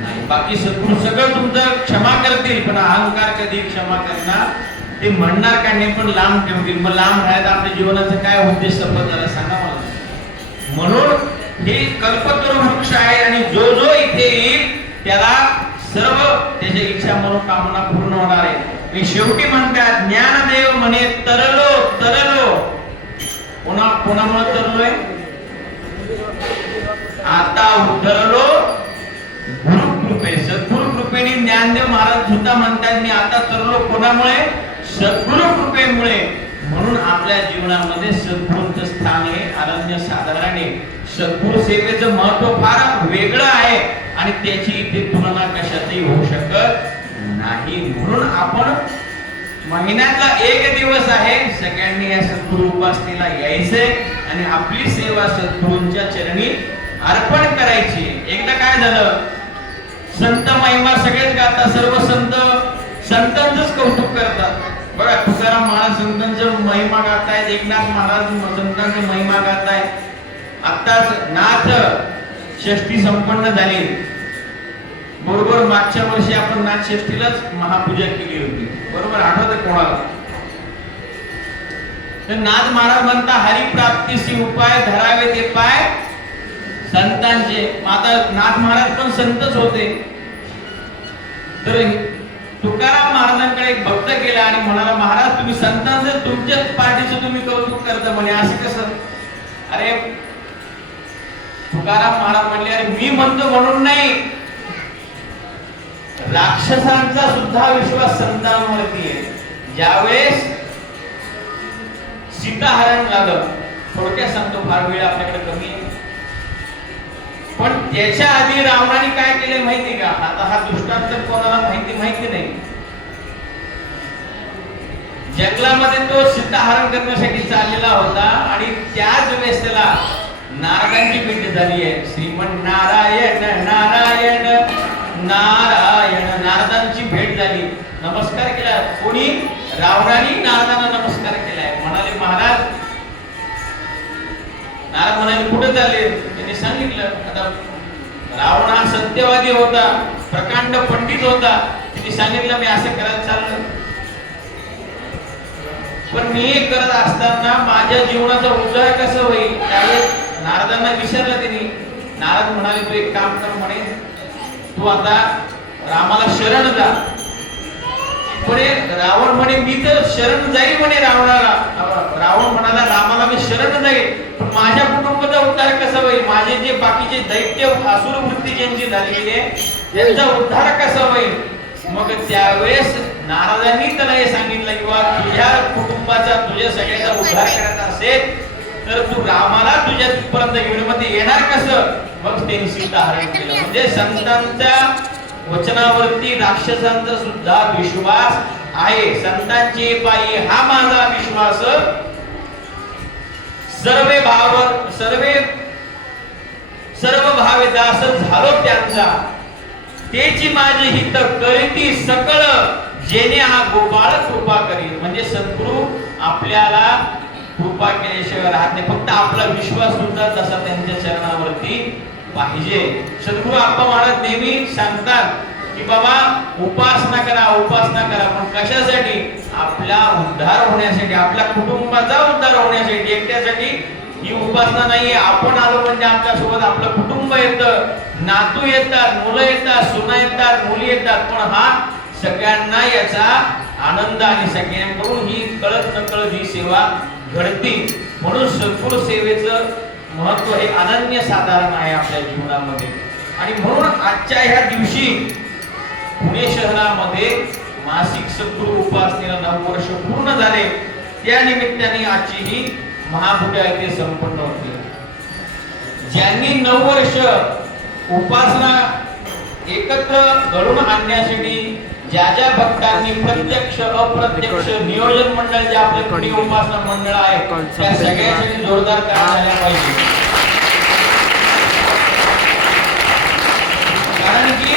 नाही. बाकी सद्गुरू सगळं तुमचं क्षमा करतील, पण अहंकार कधी क्षमा करणार ते म्हणणार का नाही, पण लांब ठेवतील. मग लांब राहायला आपल्या जीवनाचं काय उद्देश सफल झाला सांगा मला. म्हणून हे कल्पतरू वृक्ष आहे आणि जो जो इथे येईल त्याला सर्व त्याच्या इच्छा मनोकामना पूर्ण होणार आहे. मी शेवटी म्हणतात ज्ञानदेव म्हणे तरलो तरलो. कोणामुळे तरलोय? आता उतरलो गुरुकृपे. सद्गुरु कृपेने ज्ञानदेव महाराज सुद्धा म्हणतात मी आता तरलो. कोणामुळे? सद्गुरु कृपेमुळे. म्हणून आपल्या जीवनामध्ये सद्गुरूंचं स्थान हे अनन्य साधारण आहे. सद्गुरु सेवेचं महत्व फार वेगळं आहे आणि त्याची इथे तुलना कशातही होऊ शकत नाही. म्हणून आपण महिन्यातला एक दिवस आहे, सगळ्यांनी या सद्गुरु उपासनेला यायचंय आणि आपली सेवा सद्गुरूंच्या चरणी अर्पण करायची. एकदा काय झालं, संत महिमा सगळेच गातात, सर्व संत संतांचंच कौतुक करतात. बघा तुकाराम महाराज संतांचं महिमा गातायत, एकनाथ महाराज संतांचं महिमा गातायत. आत्ताच नाथ षष्ठी संपन्न झाली. बरोबर मागच्या वर्षी आपण नाथ षष्ठीलाच महापूजा केली होती, बरोबर आठवत कोणाला? तर नाथ महाराज म्हणता हरिप्राप्तीसी उपाय धरावे ते पाय संतांचे. आता नाथ महाराज पण संतच होते. तर तुकाराम महाराजांकडे एक भक्त गेला आणि म्हणाला महाराज तुम्ही संतांचं तुमच्याच पाठीचं तुम्ही कौतुक करता म्हणे, असं कसं? अरे तुकाराम महाराज म्हणले अरे मी म्हणतो म्हणून नाही, राक्षसांचा सुद्धा विश्वास संतांवरती आहे. ज्यावेळेस सीताहरण झालं, थोडक्यात सांगतो फार वेळ आपल्याकडे कमी आहे, पण त्याच्या आधी रावणाने काय केले माहिती का? आता हा दृष्टांत कोणाला माहिती नाही. जंगलामध्ये तो सीताहरण करण्यासाठी चाललेला होता आणि त्याच वेळेस त्याला नारदांची भेट झाली आहे. श्रीमन नारायण नारायण नारायण नारदांची भेट झाली. नमस्कार केला कोणी? रावणाने नारदांना नमस्कार केलाय. म्हणाले महाराज, नारद म्हणाले कुठे चालले? त्यांनी सांगितलं. आता रावण हा सत्यवादी होता, प्रकांड पंडित होता. त्यांनी सांगितलं मी असं करायला चाललो, पण मी हे करत असताना माझ्या जीवनाचा उद्धार कसं होईल? त्यावेळेस नारदांना विचारलं त्यांनी. नारद म्हणाले तू एक काम कर म्हणे, तू आता रामाला शरण जा. पुढे रावण म्हणे मी तर शरण जाईल म्हणे रावणाला. रावण म्हणाला रामाला मी शरण जाईल, पण माझ्या कुटुंबाचा उद्धार कसा होईल? माझे जे बाकीचे दैत्य असुर वृत्ती ज्यांची झालेली आहे त्यांचा उद्धार कसा होईल? मग त्यावेळेस नारदांनी त्याला हे सांगितलं की बा तुझ्या कुटुंबाचा तुझ्या सगळ्याचा उद्धार करायचा असेल तर तू रामाला तुझ्या तिथपर्यंत घेऊन मध्ये येणार कसं? मग त्यांनी सीताहरण केलं. म्हणजे संतांच्या वचनावरती राक्षसांचा सुद्धा विश्वास आहे. संतांचे पायी हा माझा विश्वास, सर्व भावे दास झालो त्यांचा, तेची माझी हित करीती सकळ, जेणे हा गोपाळ कृपा करील. म्हणजे सद्गुरु आपल्याला कृपा केल्याशिवाय राहत नाही, फक्त आपला विश्वास सुद्धा तसा त्यांच्या चरणावरती पाहिजे. सद्गुरु आप्पा महाराज नेहमी सांगतात की बाबा उपासना करा, पण कशासाठी? आपला उद्धार होण्यासाठी, आपल्या कुटुंबाचा उद्धार होण्यासाठी. एकट्यासाठी ही उपासना नाहीये. आपण आलो म्हणजे आपल्या सोबत आपलं कुटुंब येतं, नातू येतात, मुलं येतात, सुना येतात, मुली येतात, पण हा सगळ्यांना याचा आनंद आणि सगळ्यांकडून ही कळत नकळत ही सेवा घडती. म्हणून सद्गुरु सेवेचं महत्व हे अनन्य साधारण आहे आपल्या जीवनामध्ये. आणि म्हणून आजच्या ह्या दिवशी पुणे शहरामध्ये मासिक सद्गुरु उपासनेला 9 वर्ष पूर्ण झाले. त्या निमित्ताने आजची ही महापूजा इथे संपन्न होते. ज्यांनी 9 वर्ष उपासना एकत्र घडून आणण्यासाठी ज्या भक्तांनी प्रत्यक्ष अप्रत्यक्ष नियोजन मंडळ जे आपले पुणे उपासना मंडळ आहे त्या सगळ्यांसाठी जोरदार टाळ्या पाहिजे. कारण की